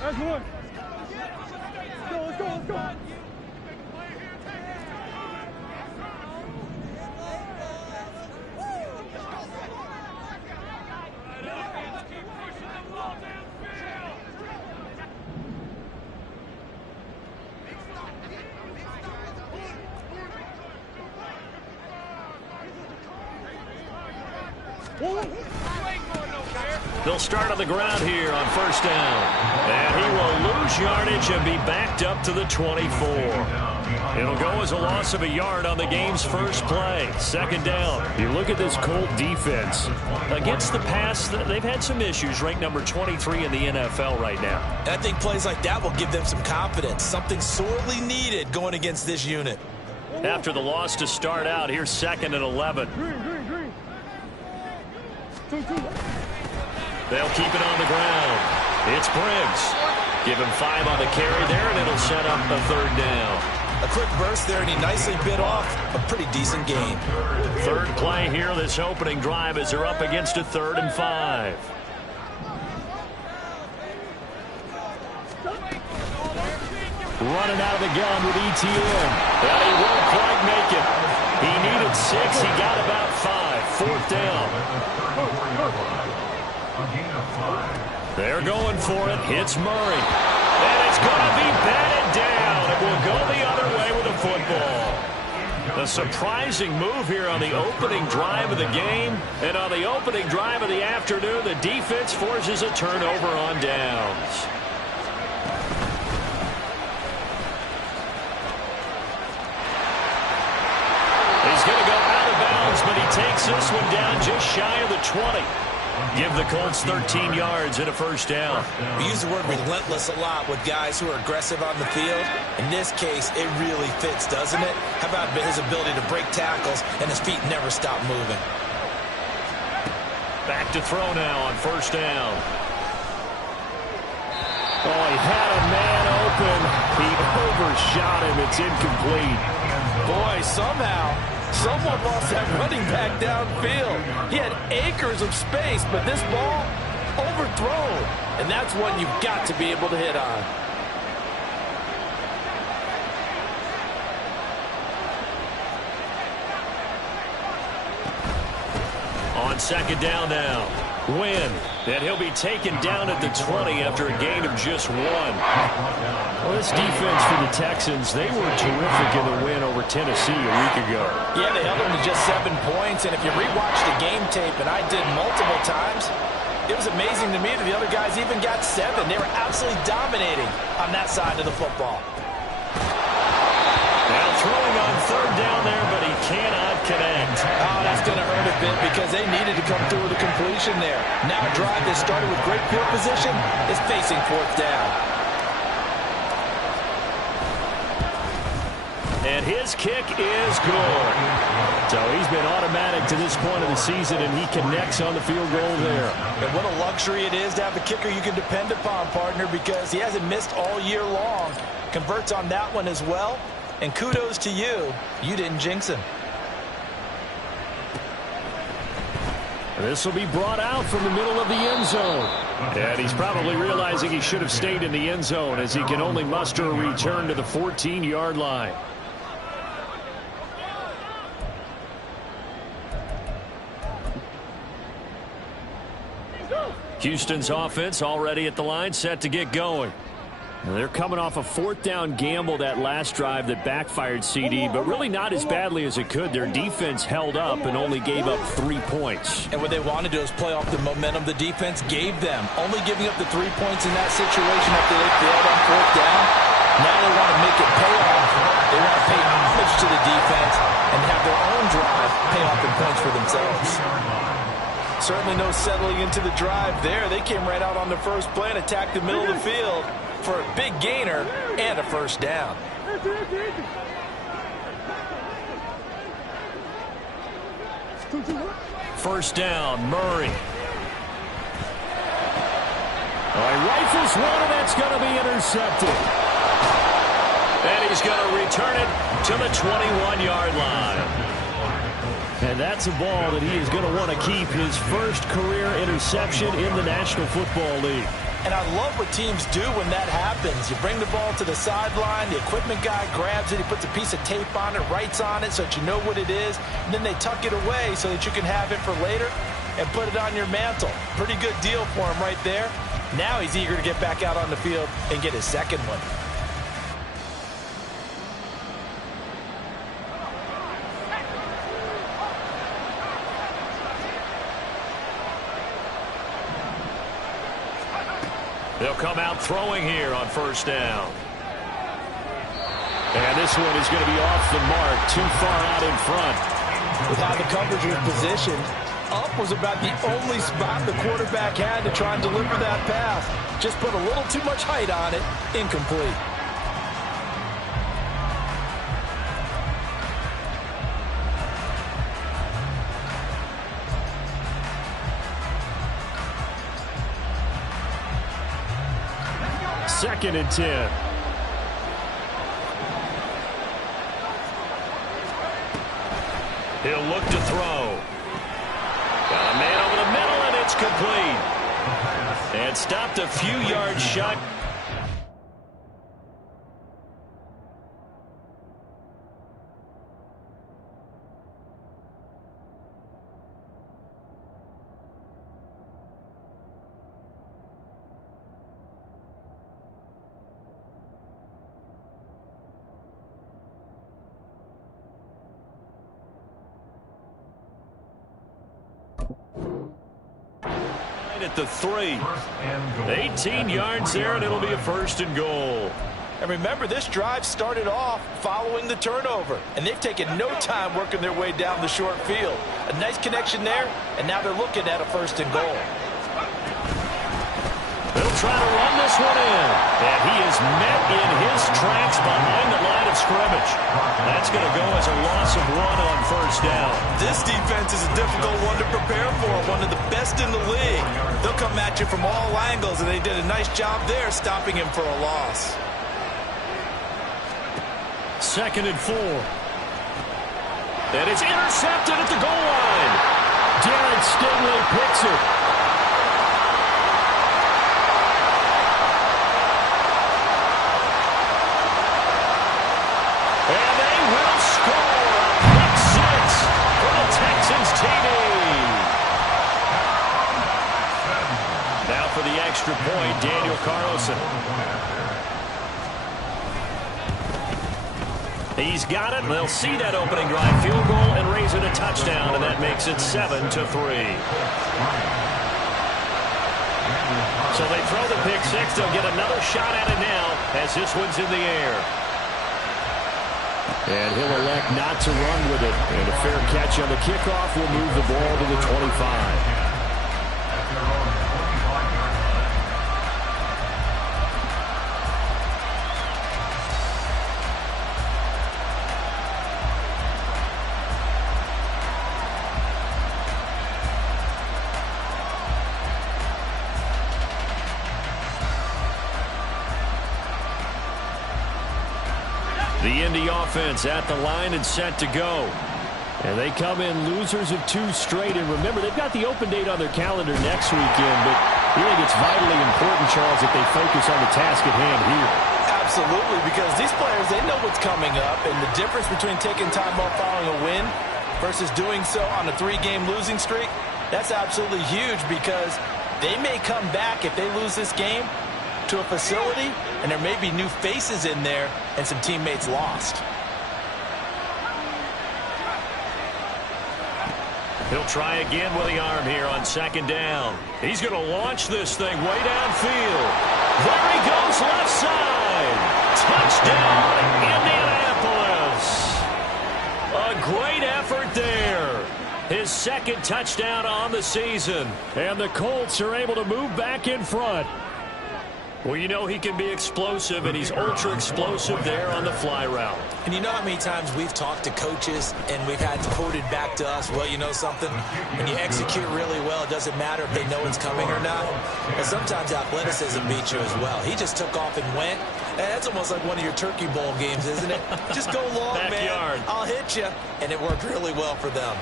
That's one. Let's go, let's go. They'll start on the ground here on first down. And he will lose yardage and be backed up to the 24. It'll go as a loss of a yard on the game's first play. Second down. You look at this Colt defense. Against the pass, they've had some issues. Ranked number 23 in the NFL right now. And I think plays like that will give them some confidence. Something sorely needed going against this unit. After the loss to start out, here's 2nd and 11. Green. 2-2. They'll keep it on the ground. It's Briggs. Give him 5 on the carry there, and it'll set up a 3rd down. A quick burst there, and he nicely bit off a pretty decent game. 3rd play here, this opening drive, as they're up against a 3rd and 5. Running out of the gun with ETN. Well, he won't quite make it. He needed 6. He got about 5. 4th down. They're going for it. Hits Murray. And it's going to be batted down. It will go the other way with the football. A surprising move here on the opening drive of the game. And on the opening drive of the afternoon, the defense forces a turnover on downs. He's going to go out of bounds, but he takes this one down just shy of the 20. Give the Colts 13 yards and a 1st down. We use the word relentless a lot with guys who are aggressive on the field. In this case, it really fits, doesn't it? How about his ability to break tackles and his feet never stop moving? Back to throw now on 1st down. Oh, he had a man open. He overshot him. It's incomplete. Boy, somehow someone lost that running back downfield. He had acres of space, but this ball overthrown. And that's one you've got to be able to hit on. On 2nd down now. Win. And he'll be taken down at the 20 after a gain of just 1. Well, this defense for the Texans, they were terrific in the win over Tennessee a week ago. Yeah, they held them to just 7 points. And if you rewatch the game tape, and I did multiple times, it was amazing to me that the other guys even got 7. They were absolutely dominating on that side of the football. Now throwing on 3rd down there, but he cannot connect. Oh, that's going to hurt a bit because they needed to come through with a completion there. Now a drive that started with great field position is facing 4th down. And his kick is good. So he's been automatic to this point of the season, and he connects on the field goal there. And what a luxury it is to have a kicker you can depend upon, partner, because he hasn't missed all year long. Converts on that one as well. And kudos to you. You didn't jinx him. This will be brought out from the middle of the end zone. And he's probably realizing he should have stayed in the end zone as he can only muster a return to the 14-yard line. Houston's offense already at the line, set to get going. They're coming off a 4th down gamble that last drive that backfired CD, but really not as badly as it could. Their defense held up and only gave up 3 points. And what they want to do is play off the momentum the defense gave them. Only giving up the 3 points in that situation after they failed on 4th down. Now they want to make it pay off. They want to pay homage to the defense and have their own drive pay off in points for themselves. Certainly no settling into the drive there. They came right out on the first play and attacked the middle of the field for a big gainer and a 1st down. First down, Murray. He rifles one, and that's going to be intercepted. And he's going to return it to the 21-yard line. And that's a ball that he is going to want to keep, his first career interception in the National Football League. And I love what teams do when that happens. You bring the ball to the sideline, the equipment guy grabs it, he puts a piece of tape on it, writes on it so that you know what it is, and then they tuck it away so that you can have it for later and put it on your mantle. Pretty good deal for him right there. Now he's eager to get back out on the field and get his second one. They'll come out throwing here on first down. And this one is going to be off the mark, too far out in front. With how the coverage was positioned, up was about the only spot the quarterback had to try and deliver that pass. Just put a little too much height on it, incomplete. Second and 10. He'll look to throw. Got a man over the middle, and it's complete. And stopped a few yards shy. At the 3. 18 yards there, and it'll be a first and goal. And remember, this drive started off following the turnover, and they've taken no time working their way down the short field. A nice connection there, and now they're looking at a first and goal. They'll try to run this one in, and he is met in his tracks behind the line of scrimmage. That's going to go as a loss of 1 on first down. This defense is a difficult one to prepare for, one of the best in the league. They'll come at you from all angles, and they did a nice job there stopping him for a loss. Second and 4. And it's intercepted at the goal line. Darren Stingley picks it. And they will score a pick 6 for the Texans TD. Now for the extra point, Daniel Carlson. He's got it. They'll see that opening drive field goal and raise it a touchdown, and that makes it 7-3. So they throw the pick 6. They'll get another shot at it now as this one's in the air. And he'll elect not to run with it. And a fair catch on the kickoff will move the ball to the 25. The Indy offense at the line and set to go. And they come in losers of 2 straight. And remember, they've got the open date on their calendar next weekend. But I think it's vitally important, Charles, that they focus on the task at hand here. Absolutely, because these players, they know what's coming up. And the difference between taking time off following a win versus doing so on a 3-game losing streak, that's absolutely huge, because they may come back if they lose this game to a facility, and there may be new faces in there and some teammates lost. He'll try again with the arm here on second down. He's going to launch this thing way downfield. There he goes, left side. Touchdown, Indianapolis. A great effort there. His second touchdown on the season. And the Colts are able to move back in front. Well, you know he can be explosive, and he's ultra-explosive there on the fly route. And you know how many times we've talked to coaches and we've had quoted back to us, well, you know something? When you execute really well, it doesn't matter if they know it's coming or not. And sometimes athleticism beats you as well. He just took off and went. And that's almost like one of your Turkey Bowl games, isn't it? Just go long, Backyard. man. I'll hit you. And it worked really well for them.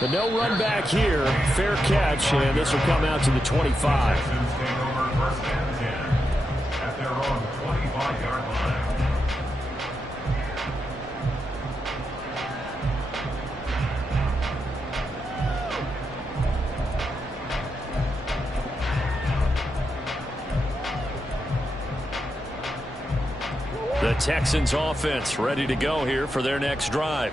But no run back here. Fair catch, and this will come out to the 25. At their own 25-yard line. The Texans offense ready to go here for their next drive.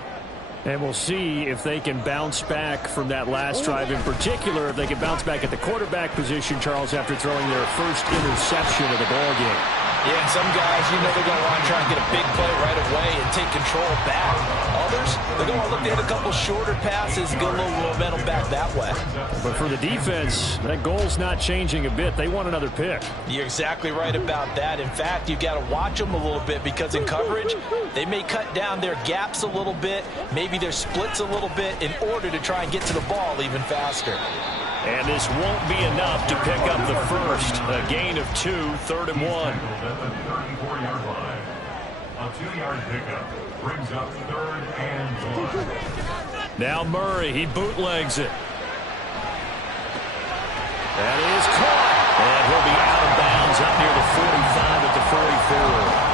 And we'll see if they can bounce back from that last drive in particular, if they can bounce back at the quarterback position, Charles, after throwing their first interception of the ballgame. Yeah, and some guys, they're going to want to try and get a big play right away and take control back. Others, they're going to look to hit a couple shorter passes, get a little momentum back that way. But for the defense, that goal's not changing a bit. They want another pick. You're exactly right about that. In fact, you've got to watch them a little bit because in coverage, they may cut down their gaps a little bit, maybe their splits a little bit in order to try and get to the ball even faster. And this won't be enough to pick up the first. A gain of 2, 3rd and 1. At the 34-yard line. A 2-yard pickup brings up 3rd and 1. Now Murray, he bootlegs it. That is caught. And he'll be out of bounds up near the 45 at the 44.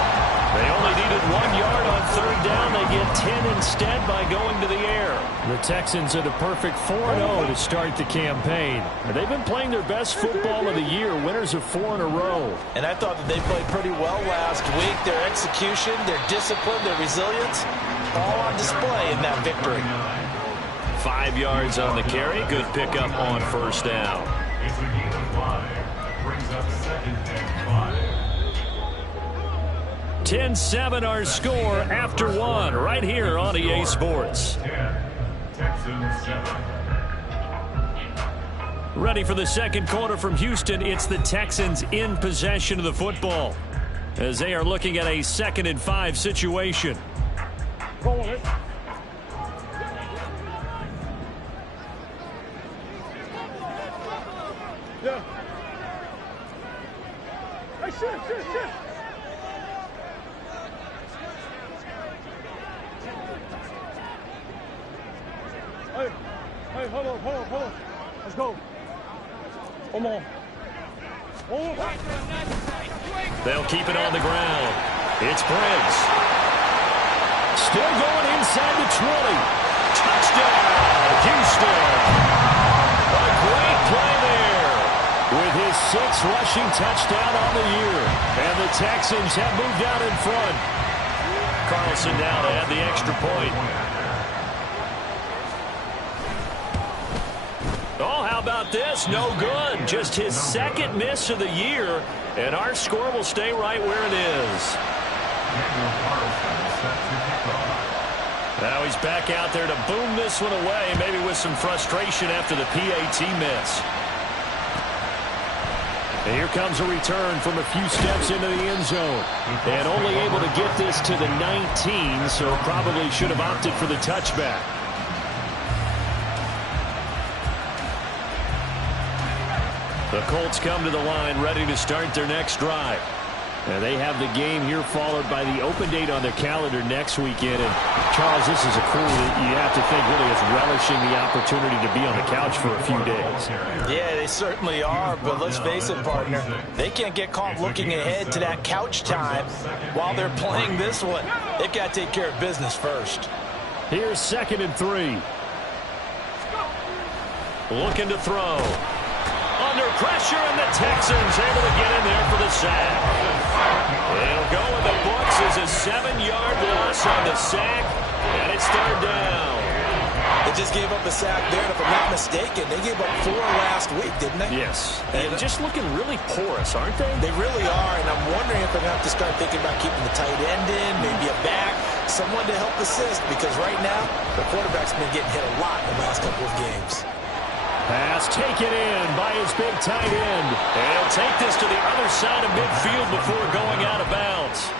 They only needed 1 yard on 3rd down. They get 10 instead by going to the air. The Texans at a perfect 4-0 to start the campaign. They've been playing their best football of the year, winners of 4 in a row. And I thought that they played pretty well last week. Their execution, their discipline, their resilience, all on display in that victory. 5 yards on the carry. Good pickup on 1st down. It's a gain of 5. Brings up 2nd and 5. 10-7 our score after 1 right here on EA Sports. 10, Texans 7. Ready for the second quarter from Houston. It's the Texans in possession of the football as they are looking at a 2nd and 5 situation. Go on it. Yeah. Hey, shift. Hey, hold on. Let's go. Come on. They'll keep it on the ground. It's Briggs. Still going inside the 20. Touchdown, Houston. A great play there with his 6th rushing touchdown on the year. And the Texans have moved out in front. Carlson down to add the extra point. Oh, how about this? No good. Just his 2nd miss of the year, and our score will stay right where it is. Now he's back out there to boom this one away, maybe with some frustration after the PAT miss. And here comes a return from a few steps into the end zone. And only able to get this to the 19, so probably should have opted for the touchback. The Colts come to the line ready to start their next drive. And they have the game here followed by the open date on their calendar next weekend. And Charles, this is a crew that you have to think really is relishing the opportunity to be on the couch for a few days. Yeah, they certainly are, but let's face it, partner, they can't get caught looking ahead to that couch time while they're playing this one. They've got to take care of business first. Here's 2nd and 3. Looking to throw. Under pressure, and the Texans able to get in there for the sack. It'll go in the books as a 7-yard loss on the sack, and it's 3rd down. They just gave up a sack there, and if I'm not mistaken, they gave up 4 last week, didn't they? Yes. And just looking really porous, aren't they? They really are, and I'm wondering if they're going to have to start thinking about keeping the tight end in, maybe a back, someone to help assist, because right now, the quarterback's been getting hit a lot in the last couple of games. Pass taken in by his big tight end. And he'll take this to the other side of midfield before going out of bounds.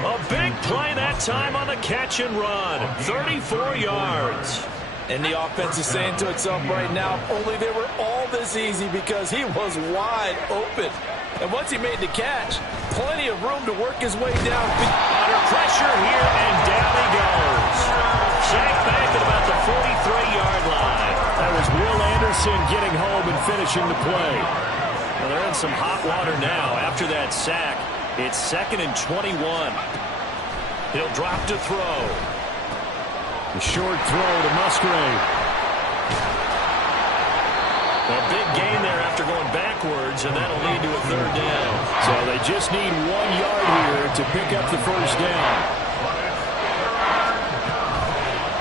A big play that time on the catch and run. 34 yards. And the offense is saying to itself right now, only they were all this easy because he was wide open. And once he made the catch, plenty of room to work his way down. Under pressure here, and down he goes. Sacked back at about the 43-yard line. Will Anderson getting home and finishing the play. Well, they're in some hot water now. After that sack, it's 2nd and 21. He'll drop to throw. The short throw to Musgrave. A big gain there after going backwards, and that'll lead to a 3rd down. So they just need 1 yard here to pick up the first down.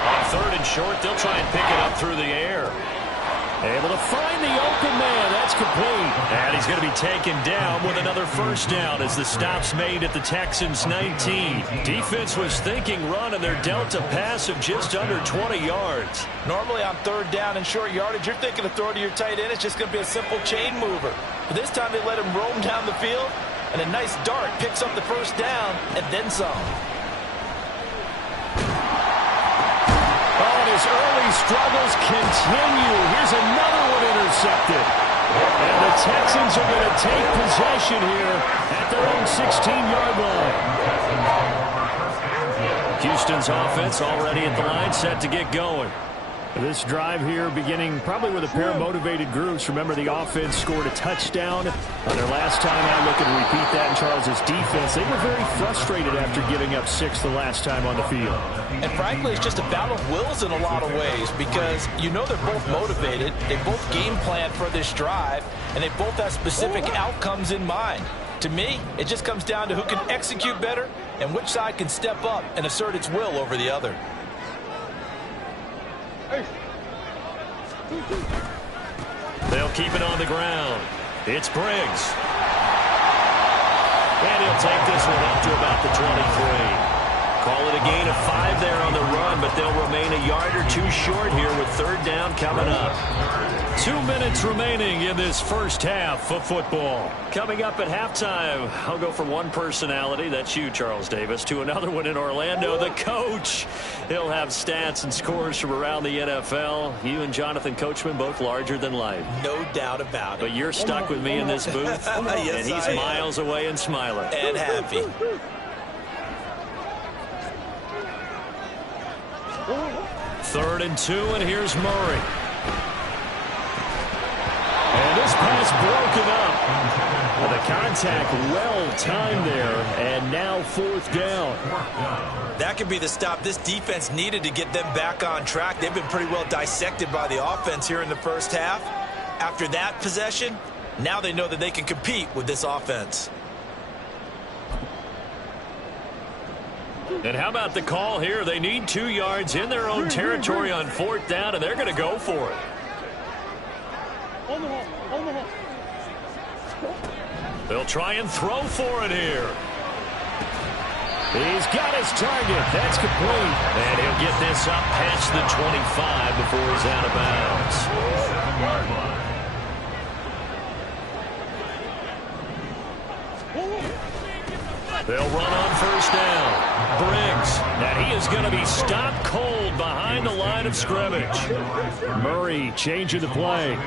On 3rd and short, they'll try and pick it up through the air. Able to find the open man. That's complete. And he's going to be taken down with another first down as the stop's made at the Texans' 19. Defense was thinking run, and they're dealt a pass of just under 20 yards. Normally on 3rd down and short yardage, you're thinking of throw to your tight end. It's just going to be a simple chain mover. But this time they let him roam down the field, and a nice dart picks up the first down and then some. His early struggles continue. Here's another one intercepted. And the Texans are going to take possession here at their own 16-yard line. Houston's offense already at the line, set to get going. This drive here beginning probably with a pair of motivated groups. Remember, the offense scored a touchdown on their last time out. Looking to repeat that in Charles's defense. They were very frustrated after giving up 6 the last time on the field. And frankly, it's just a battle of wills in a lot of ways because you know they're both motivated. They both game plan for this drive, and they both have specific outcomes in mind. To me, it just comes down to who can execute better and which side can step up and assert its will over the other. They'll keep it on the ground. It's Briggs. And he'll take this one up to about the 23. Call it a gain of 5 there on the run, but they'll remain a yard or 2 short here with 3rd down coming up. 2 minutes remaining in this first half of football. Coming up at halftime, I'll go from one personality, that's you, Charles Davis, to another one in Orlando, the coach. He'll have stats and scores from around the NFL. You and Jonathan Coachman both larger than life. No doubt about it. But you're stuck with me in this booth, Yes, and he's miles away and smiling. And happy. Third and 2, and here's Murray. And this pass broken up. Well, the contact well-timed there, and now 4th down. That could be the stop this defense needed to get them back on track. They've been pretty well dissected by the offense here in the first half. After that possession, now they know that they can compete with this offense. And how about the call here? They need 2 yards in their own territory on 4th down, and they're going to go for it. They'll try and throw for it here. He's got his target. That's complete. And he'll get this up past the 25 before he's out of bounds. They'll run on 1st down. Briggs. And he is going to be stopped cold behind the line of scrimmage. Murray changing the play.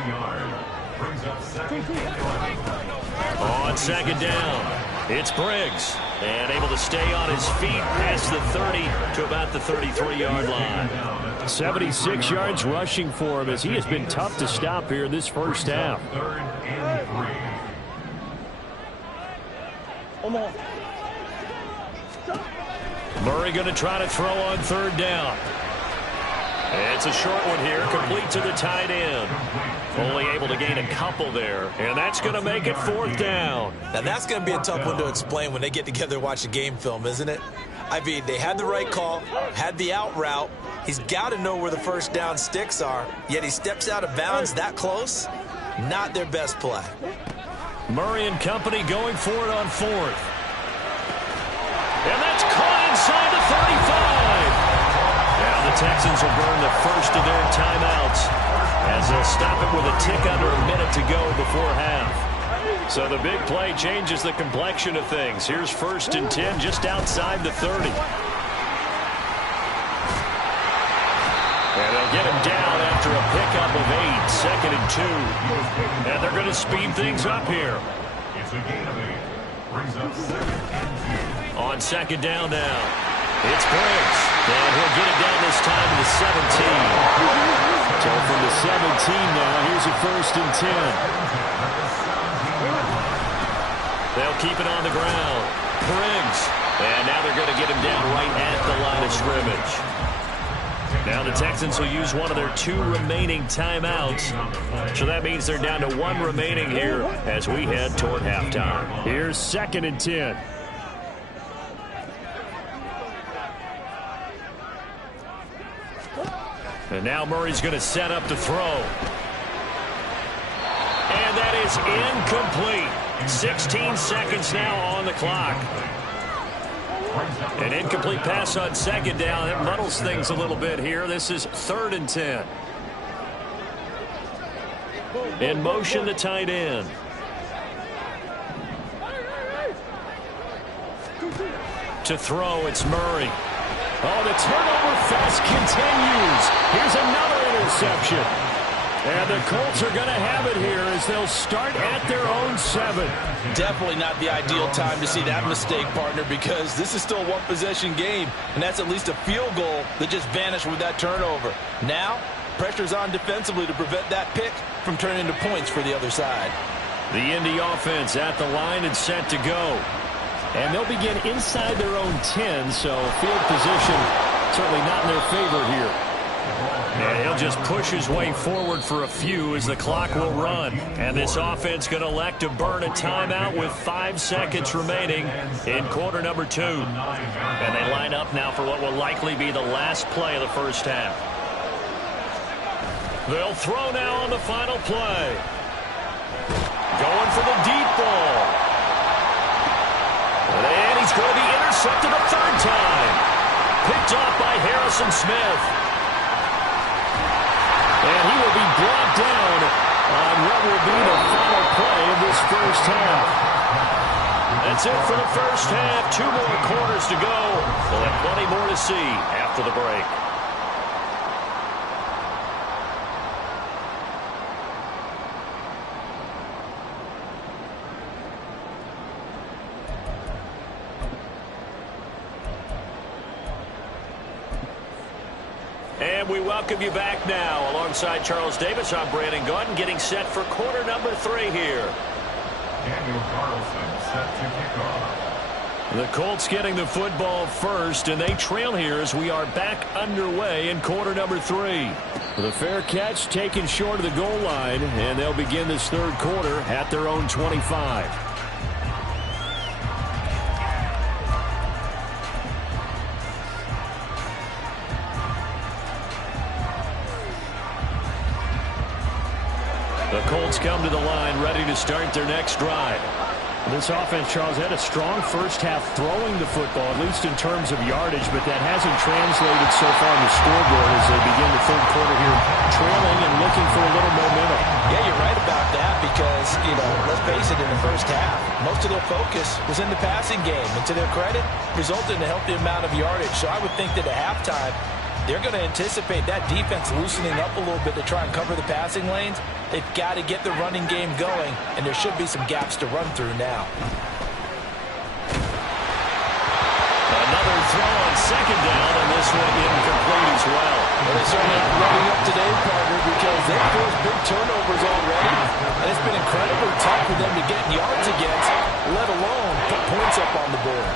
On 2nd down, it's Briggs. And able to stay on his feet past the 30 to about the 33-yard line. 76 yards rushing for him as he has been tough to stop here in this first half. Murray going to try to throw on 3rd down. It's a short one here, complete to the tight end. Only able to gain a couple there, and that's going to make it 4th down. Now that's going to be a tough one to explain when they get together and watch a game film, isn't it? I mean, they had the right call, had the out route. He's got to know where the first down sticks are, yet he steps out of bounds that close. Not their best play. Murray and company going for it on 4th. And that's caught inside the 35. Now the Texans will burn the first of their timeouts as they'll stop it with a tick under a minute to go before half. So the big play changes the complexion of things. Here's 1st and 10 just outside the 30. And they'll get him down after a pickup of 8, 2nd and 2. And they're going to speed things up here. It's a gain of 8. Brings up 2nd and 2. On 2nd down now, it's Briggs. And he'll get it down this time to the 17. So from the 17 now, here's a 1st and 10. They'll keep it on the ground. Briggs. And now they're going to get him down right at the line of scrimmage. Now the Texans will use one of their 2 remaining timeouts. So that means they're down to 1 remaining here as we head toward halftime. Here's 2nd and 10. And now Murray's going to set up to throw. And that is incomplete. 16 seconds now on the clock. An incomplete pass on 2nd down. That muddles things a little bit here. This is 3rd and 10. In motion, the tight end. To throw, it's Murray. Oh, the turnover fest continues. Here's another interception. And the Colts are going to have it here as they'll start at their own 7. Definitely not the ideal time to see that mistake, partner, because this is still a 1-possession game, and that's at least a field goal that just vanished with that turnover. Now, pressure's on defensively to prevent that pick from turning into points for the other side. The Indy offense at the line and set to go. And they'll begin inside their own 10, so field position certainly not in their favor here. And he'll just push his way forward for a few as the clock will run. And this offense going to elect to burn a timeout with 5 seconds remaining in quarter number 2. And they line up now for what will likely be the last play of the first half. They'll throw now on the final play. Going for the deep ball. And he's going to be intercepted a 3rd time. Picked off by Harrison Smith. And he will be brought down on what will be the final play of this first half. That's it for the first half. 2 more quarters to go. We'll have plenty more to see after the break. And we welcome you back now. Alongside Charles Davis, I'm Brandon Gaudin, getting set for quarter number 3 here. Daniel Carlson set to kick off. The Colts getting the football first, and they trail here as we are back underway in quarter number 3. The fair catch taken short of the goal line, and they'll begin this 3rd quarter at their own 25. The Colts come to the line ready to start their next drive. This offense, Charles, had a strong first half throwing the football, at least in terms of yardage, but that hasn't translated so far on the scoreboard as they begin the 3rd quarter here, trailing and looking for a little momentum. Yeah, you're right about that because, let's face it, in the first half, most of their focus was in the passing game. And to their credit, resulted in a healthy amount of yardage. So I would think that at halftime, they're going to anticipate that defense loosening up a little bit to try and cover the passing lanes. They've got to get the running game going, and there should be some gaps to run through now. Another throw on 2nd down, and this one incomplete as well. Well, they certainly aren't running up today, partner, because they've forced big turnovers already, and it's been incredibly tough for them to get yards against, let alone put points up on the board.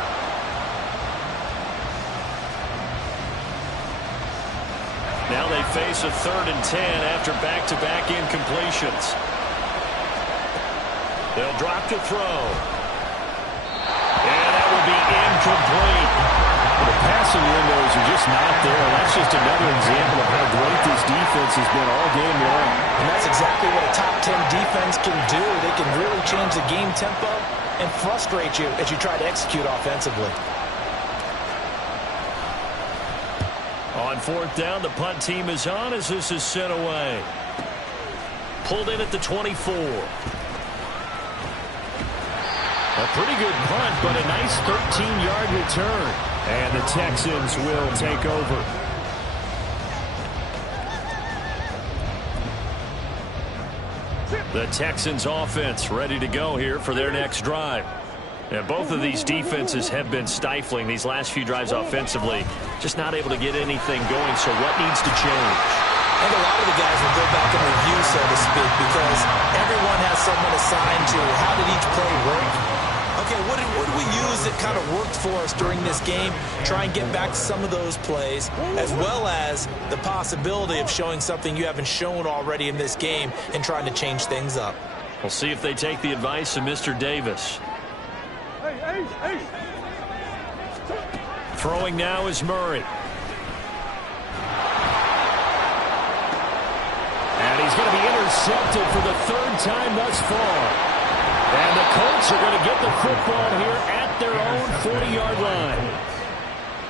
Now they face a 3rd and 10 after back-to-back incompletions. They'll drop to throw. And that will be incomplete. The passing windows are just not there. That's just another example of how great this defense has been all game long. And that's exactly what a top 10 defense can do. They can really change the game tempo and frustrate you as you try to execute offensively. On 4th down, the punt team is on as this is sent away. Pulled in at the 24. A pretty good punt, but a nice 13-yard return. And the Texans will take over. The Texans offense ready to go here for their next drive. And both of these defenses have been stifling these last few drives offensively. Just not able to get anything going, so what needs to change? I think a lot of the guys will go back and review, so to speak, because everyone has someone assigned to how did each play work. Okay, what did we use that kind of worked for us during this game? Try and get back to some of those plays, as well as the possibility of showing something you haven't shown already in this game and trying to change things up. We'll see if they take the advice of Mr. Davis. Throwing now is Murray. And he's going to be intercepted for the third time thus far. And the Colts are going to get the football here at their own 40-yard line.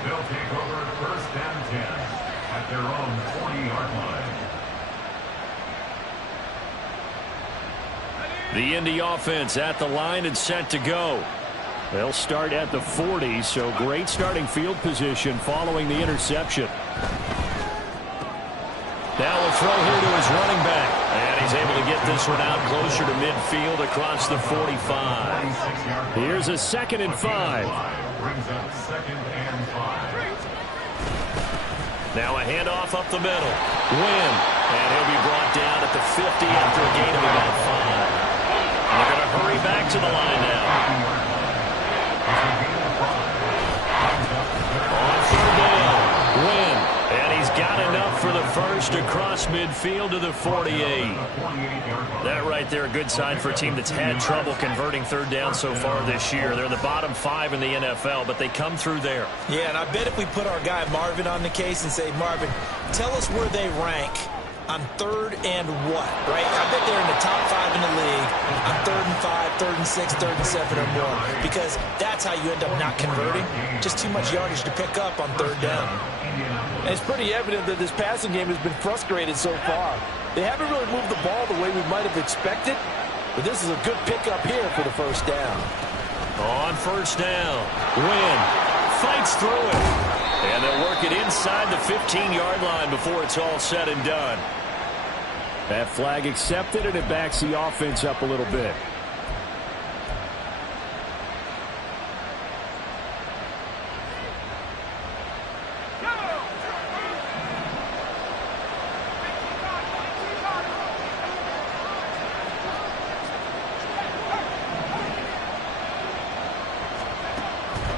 They'll take over first and 10 at their own 40-yard line. The Indy offense at the line and set to go. They'll start at the 40, so great starting field position following the interception. Now we'll throw here to his running back. And he's able to get this one out closer to midfield across the 45. Here's a 2nd and 5. Brings up 2nd and 5. Now a handoff up the middle. Wynn. And he'll be brought down at the 50 after a gain of about 5. And they're going to hurry back to the line now. On 3rd down. Wynn. And he's got enough for the first across midfield to the 48. That right there, a good sign for a team that's had trouble converting 3rd down so far this year. They're the bottom 5 in the NFL, but they come through there. Yeah, and I bet if we put our guy Marvin on the case and say, Marvin, tell us where they rank on 3rd and what, right? I bet they're in the top 5 in the league on 3rd and 5, 3rd and 6, 3rd and 7 or more, because that's how you end up not converting. Just too much yardage to pick up on 3rd down. And it's pretty evident that this passing game has been frustrated so far. They haven't really moved the ball the way we might have expected, but this is a good pickup here for the first down. On 1st down, Wynn fights through it. And they'll work it inside the 15-yard line before it's all said and done. That flag accepted, and it backs the offense up a little bit.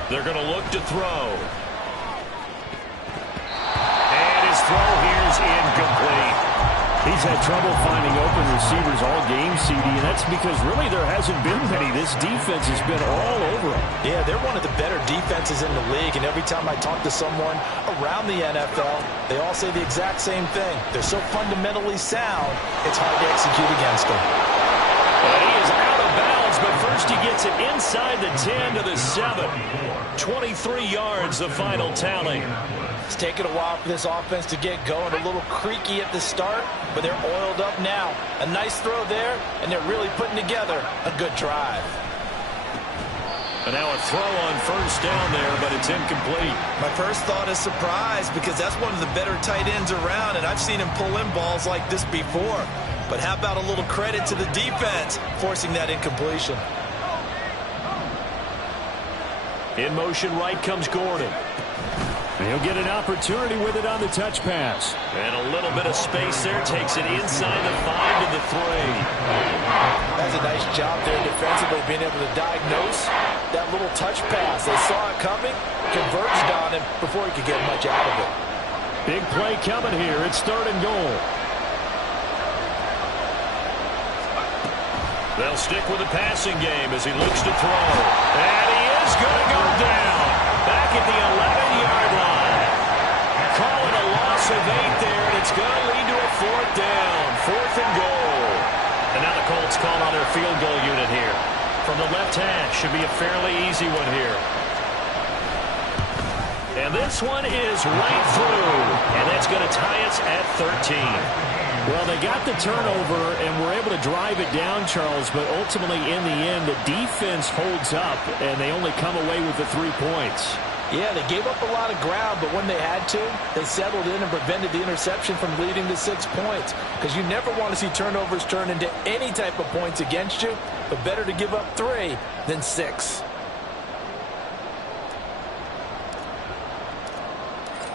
They're going to look to throw. And his throw here is incomplete. He's had trouble finding open receivers all game, CD, and that's because really there hasn't been many. This defense has been all over him. Yeah, they're one of the better defenses in the league, and every time I talk to someone around the NFL, they all say the exact same thing. They're so fundamentally sound, it's hard to execute against them. But he is out of bounds, but first he gets it inside the 10 to the 7. 23 yards, the final tally. It's taken a while for this offense to get going. A little creaky at the start, but they're oiled up now. A nice throw there, and they're really putting together a good drive. And now a throw on 1st down there, but it's incomplete. My first thought is surprise, because that's one of the better tight ends around, and I've seen him pull in balls like this before. But how about a little credit to the defense forcing that incompletion? In motion right comes Gordon. He'll get an opportunity with it on the touch pass. And a little bit of space there. Takes it inside the 5 to the 3. That's a nice job there defensively, being able to diagnose that little touch pass. They saw it coming, converged on him before he could get much out of it. Big play coming here. It's 3rd and goal. They'll stick with the passing game as he looks to throw. And he is going to go down. Back at the 11-yard line. Call it a loss of 8 there, and it's going to lead to a 4th down. 4th and goal. And now the Colts call on their field goal unit here. From the left hash, should be a fairly easy one here. And this one is right through. And that's going to tie us at 13. Well, they got the turnover and were able to drive it down, Charles, but ultimately in the end, the defense holds up, and they only come away with the 3 points. Yeah, they gave up a lot of ground, but when they had to, they settled in and prevented the interception from leading to 6 points. Because you never want to see turnovers turn into any type of points against you, but better to give up 3 than 6.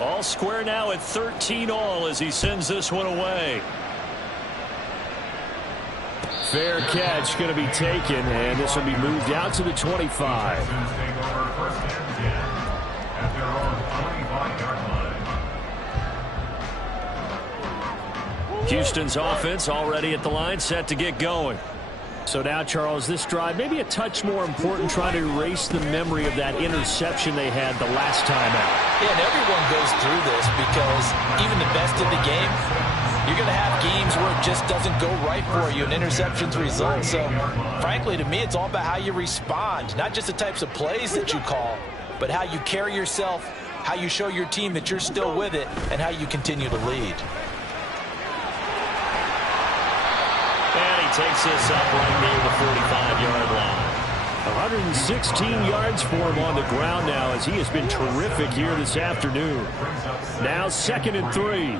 All square now at 13-all as he sends this one away. Fair catch going to be taken, and this will be moved out to the 25. Houston's offense already at the line, set to get going. So now, Charles, this drive maybe a touch more important, trying to erase the memory of that interception they had the last time out. Yeah, and everyone goes through this because even the best in the game, you're going to have games where it just doesn't go right for you and interceptions result. So, frankly, to me, it's all about how you respond, not just the types of plays that you call, but how you carry yourself, how you show your team that you're still with it, and how you continue to lead. And he takes this up right near the 45-yard line. 116 yards for him on the ground now as he has been terrific here this afternoon. Now 2nd and 3.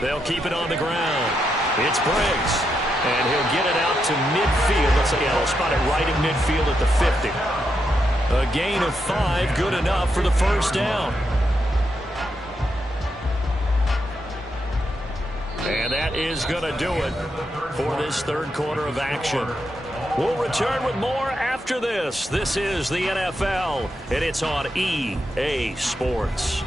They'll keep it on the ground. It's Briggs. And he'll get it out to midfield. Let's say they'll spot it right at midfield at the 50. A gain of 5, good enough for the first down. And that is going to do it for this third quarter of action. We'll return with more after this. This is the NFL, and it's on EA Sports.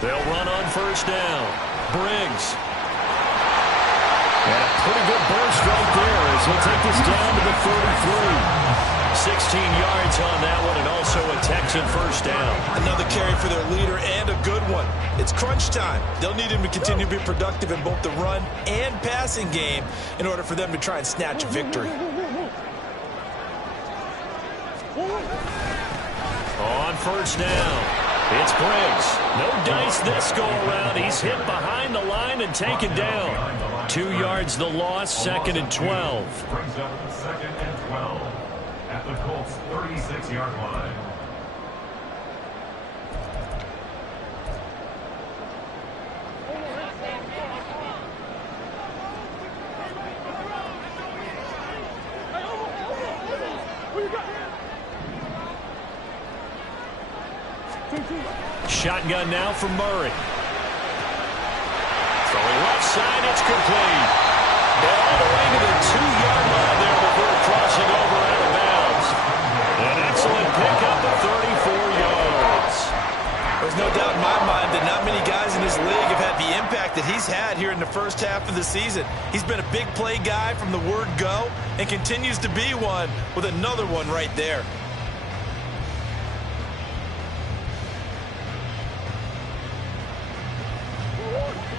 They'll run on first down. Briggs. And a pretty good burst right there as he'll take this down to the 33. 16 yards on that one, and also a Texan first down. Another carry for their leader, and a good one. It's crunch time. They'll need him to continue to be productive in both the run and passing game in order for them to try and snatch a victory. On first down, it's Briggs. No dice this go around. He's hit behind the line and taken down. 2 yards the loss, 2nd and 12. Brings up 2nd and 12 at the Colts' 36-yard line. Shotgun now from Murray. Throwing left side, it's complete. All the way to the 2-yard line there before crossing over out of bounds. An excellent pickup of 34 yards. There's no doubt in my mind that not many guys in this league have had the impact that he's had here in the first half of the season. He's been a big play guy from the word go and continues to be one with another one right there.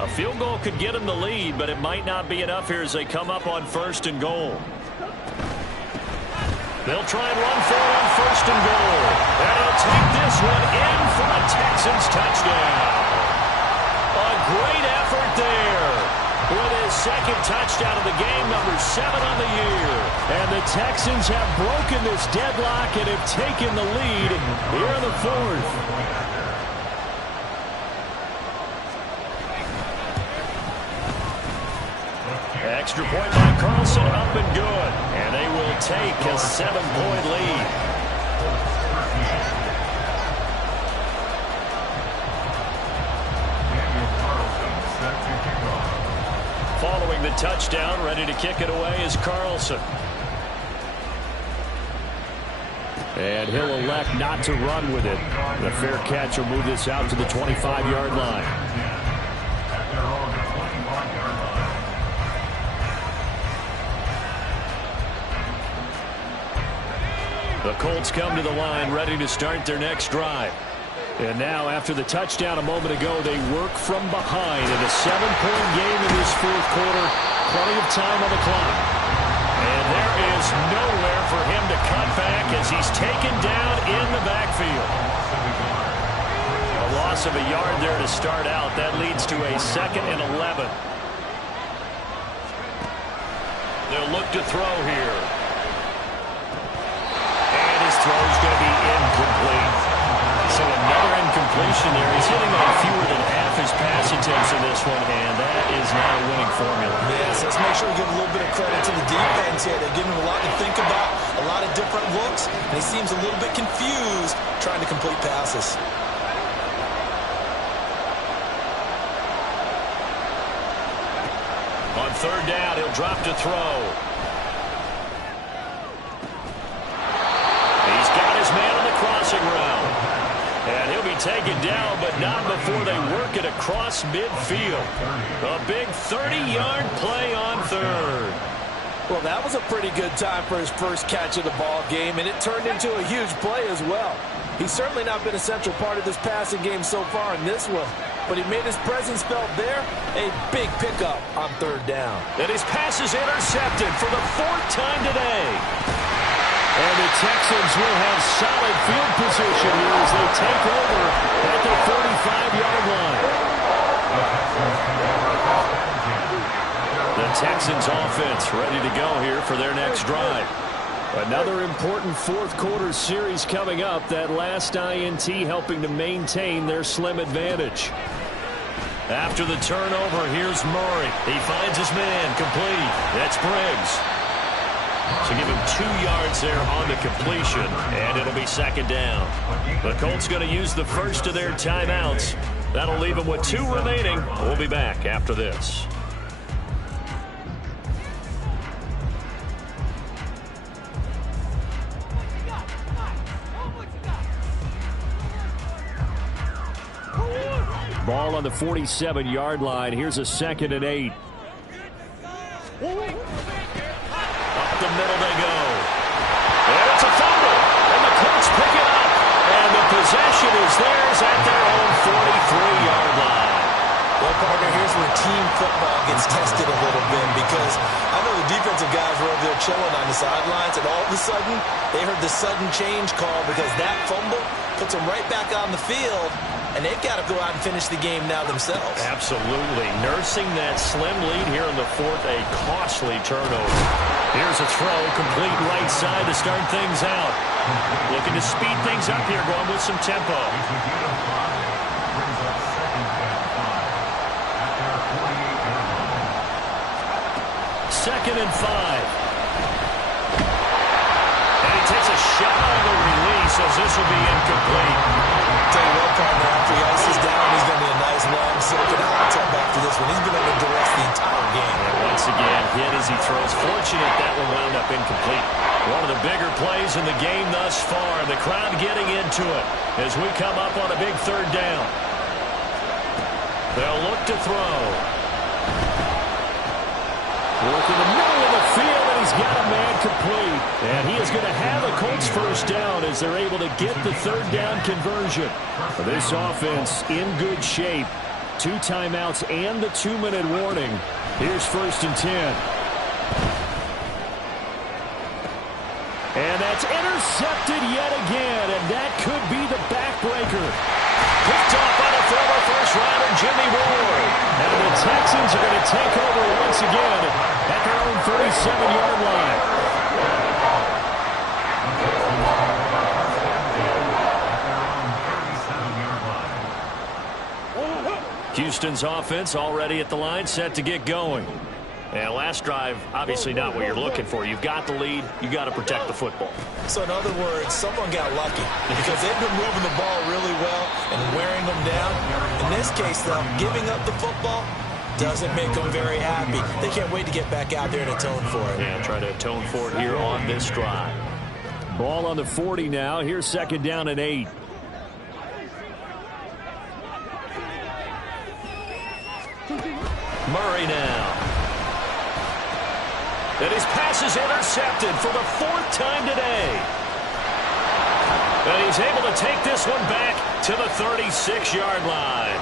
A field goal could get them the lead, but it might not be enough here as they come up on 1st and goal. They'll try and run for it on 1st and goal. And he'll take this one in for a Texans touchdown. A great effort there with his 2nd touchdown of the game, number 7 on the year. And the Texans have broken this deadlock and have taken the lead here in the 4th. Extra point by Carlson, up and good. And they will take a 7-point lead. Following the touchdown, ready to kick it away is Carlson. And he'll elect not to run with it. The fair catch will move this out to the 25-yard line. The Colts come to the line, ready to start their next drive. And now, after the touchdown a moment ago, they work from behind in a 7-point game in this 4th quarter. Plenty of time on the clock. And there is nowhere for him to cut back as he's taken down in the backfield. A loss of a yard there to start out. That leads to a 2nd and 11. They'll look to throw here. And his throw is going to be incomplete. So another incompletion there. He's hitting on fewer than half his pass attempts in this one, and that is not a winning formula. Yes, let's make sure we give a little bit of credit to the defense here. They're giving him a lot to think about, a lot of different looks, and he seems a little bit confused trying to complete passes. On 3rd down, he'll drop to throw. He's got his man on the crossing route. And he'll be taken down, but not before they work it across midfield. A big 30-yard play on 3rd. Well, that was a pretty good time for his first catch of the ball game, and it turned into a huge play as well. He's certainly not been a central part of this passing game so far in this one, but he made his presence felt there. A big pickup on 3rd down. And his pass is intercepted for the 4th time today. And the Texans will have solid field position here as they take over at the 45-yard line. The Texans offense ready to go here for their next drive. Another important 4th quarter series coming up. That last INT helping to maintain their slim advantage. After the turnover, here's Murray. He finds his man complete. That's Briggs. So give him 2 yards there on the completion, and it'll be 2nd down. The Colts going to use the first of their timeouts. That'll leave them with 2 remaining. We'll be back after this. Ball on the 47-yard line. Here's a 2nd and 8. Up the middle they go. And it's a fumble. And the Colts pick it up. And the possession is theirs at their own 43-yard line. Well, partner, here's where team football gets tested a little bit, because I know the defensive guys were over there chilling on the sidelines, and all of a sudden, they heard the sudden change call because that fumble puts them right back on the field, and they've got to go out and finish the game now themselves. Absolutely. Nursing that slim lead here in the 4th, a costly turnover. Here's a throw, complete right side to start things out. Looking to speed things up here, going with some tempo. 2nd and 5. And he takes a shot on the release as this will be incomplete. Tell you what, partner, after he ices down, he's going to need a nice long silken hot tub after this one. He's been under duress the entire game. And once again, hit as he throws. Fortunate that one wound up incomplete. One of the bigger plays in the game thus far. The crowd getting into it as we come up on a big 3rd down. They'll look to throw. Work in the middle of the field, and he's got a man complete. And he is going to have a Colts first down as they're able to get the 3rd down conversion. This offense in good shape. 2 timeouts and the 2-minute warning. Here's 1st and 10. And that's intercepted yet again, and that could be the backbreaker. Picked off by the former first-rounder Jimmy Ward. And the Texans are going to take over once again at their own 37-yard line. Houston's offense already at the line, set to get going. And last drive, obviously not what you're looking for. You've got the lead. You've got to protect the football. So in other words, someone got lucky because they've been moving the ball really well and wearing them down. In this case, though, giving up the football doesn't make them very happy. They can't wait to get back out there and atone for it. Yeah, try to atone for it here on this drive. Ball on the 40 now. Here's 2nd down and 8. Murray now. And his pass is intercepted for the 4th time today. And he's able to take this one back to the 36-yard line.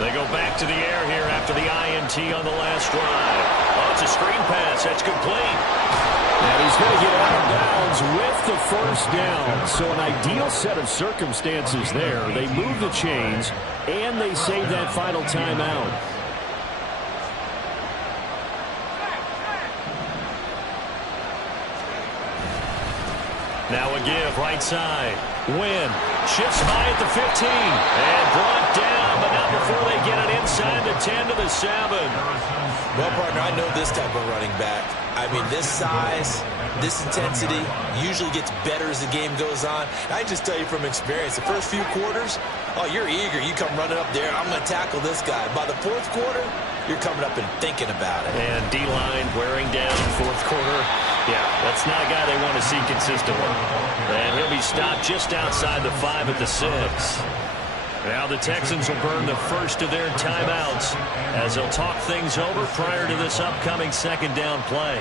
They go back to the air here after the INT on the last drive. Oh, it's a screen pass. That's complete. And he's going to get out of bounds with the first down. So an ideal set of circumstances there. They move the chains, and they save that final timeout. Now a give, right side. Win. Shifts high at the 15. And brought down, but not before they get it inside the 10 to the 7. Well, partner, I know this type of running back. I mean, this size, this intensity usually gets better as the game goes on. I just tell you from experience, the first few quarters, oh, you're eager. You come running up there, I'm going to tackle this guy. By the fourth quarter, you're coming up and thinking about it. And D-line wearing down fourth quarter. Yeah, that's not a guy they want to see consistently. And he'll be stopped just outside the 5 at the 6. Now the Texans will burn the first of their timeouts as they'll talk things over prior to this upcoming second down play.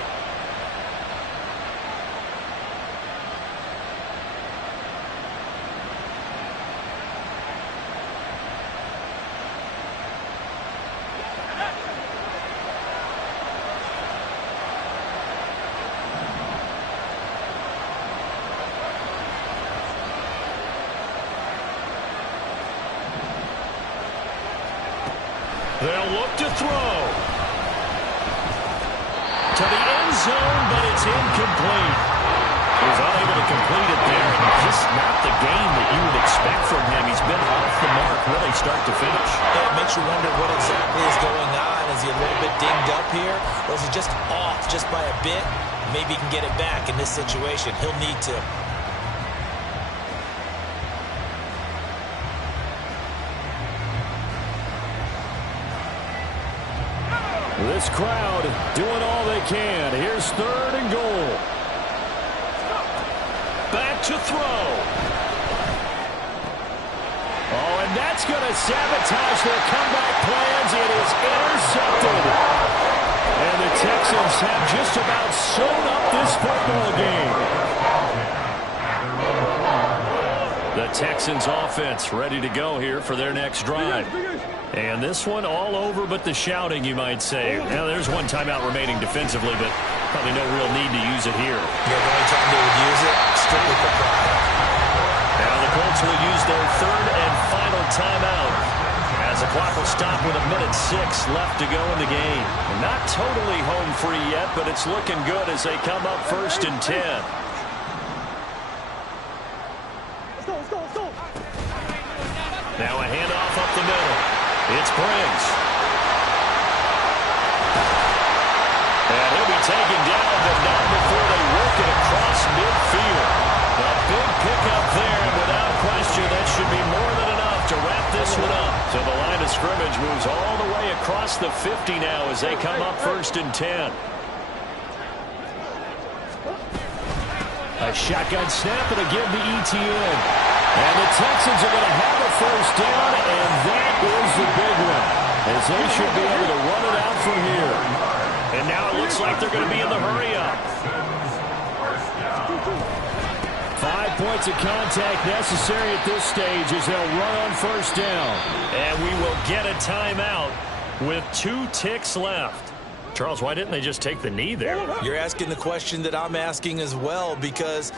They'll look to throw. To the end zone, but it's incomplete. He's unable to complete it there. Just not the game that you would expect from him. He's been off the mark really start to finish. Yeah, it makes you wonder what exactly is going on. Is he a little bit dinged up here? Or is he just off just by a bit? Maybe he can get it back in this situation. He'll need to. This crowd doing all they can. Here's 3rd and goal. Back to throw. Oh, and that's going to sabotage their comeback plans. It is intercepted. And the Texans have just about sewn up this football game. The Texans offense ready to go here for their next drive. And this one all over but the shouting, you might say. Now, there's one timeout remaining defensively, but probably no real need to use it here. Yeah, the only time they would use it, strictly for pride. Now the Colts will use their 3rd and final timeout as the clock will stop with 1:06 left to go in the game. Not totally home free yet, but it's looking good as they come up 1st and 10. Now a handoff up the middle. It's Briggs. And he'll be taken down, but not before they work it across midfield. A big pickup there, and without question, that should be more than enough to wrap this one up. So the line of scrimmage moves all the way across the 50 now as they come up 1st and 10. A shotgun snap and a give to ETN. And the Texans are going to have a first down, and that is the big one, as they should be able to run it out from here. And now it looks like they're going to be in the hurry-up. 5 points of contact necessary at this stage as they'll run on first down. And we will get a timeout with 2 ticks left. Charles, why didn't they just take the knee there? You're asking the question that I'm asking as well, because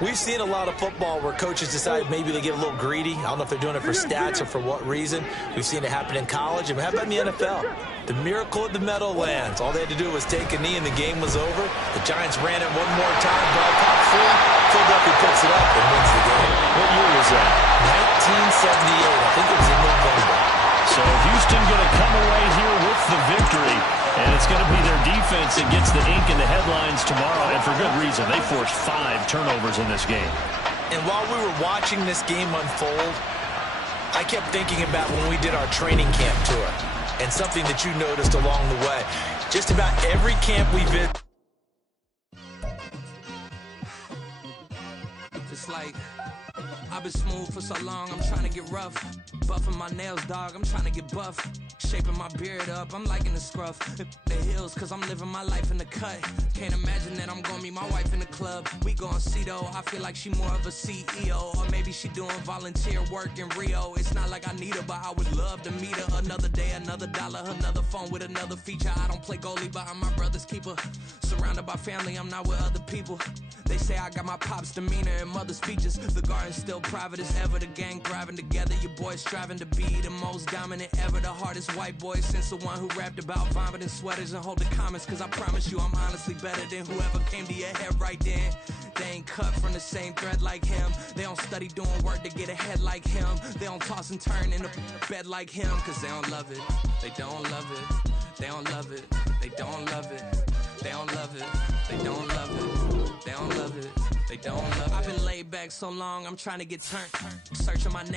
we've seen a lot of football where coaches decide maybe they get a little greedy. I don't know if they're doing it for stats or for what reason. We've seen it happen in college. And how about in the NFL? The miracle at the Meadowlands. All they had to do was take a knee and the game was over. The Giants ran it one more time. Ball caught free. Philadelphia picks it up and wins the game. What year was that? 1978. I think it was in November. So Houston going to come away here with the victory. And it's going to be their defense that gets the ink in the headlines tomorrow, and for good reason. They forced 5 turnovers in this game. And while we were watching this game unfold, I kept thinking about when we did our training camp tour and something that you noticed along the way. Just about every camp we visit. Just like I've been smooth for so long, I'm trying to get rough. Buffing my nails, dog, I'm trying to get buff. Shaping my beard up, I'm liking the scruff. The hills, cause I'm living my life in the cut. Can't imagine that I'm gonna meet my wife in the club. We gon' see though, I feel like she more of a CEO. Or maybe she doing volunteer work in Rio. It's not like I need her, but I would love to meet her. Another day, another dollar, another phone with another feature. I don't play goalie, but I'm my brother's keeper. Surrounded by family, I'm not with other people. They say I got my pop's demeanor and mother's features. The garden's still private as ever, the gang thriving together. Your boys striving to be the most dominant ever. The hardest white boy since the one who rapped about vomiting sweaters and holding comments. Cause I promise you I'm honestly better than whoever came to your head right then. They ain't cut from the same thread like him. They don't study doing work to get ahead like him. They don't toss and turn in the bed like him. Cause they don't love it, they don't love it. They don't love it, they don't love it. They don't love it, they don't love it. They don't love it, they don't love it. I've been laid back so long, I'm trying to get turned. Searching my name.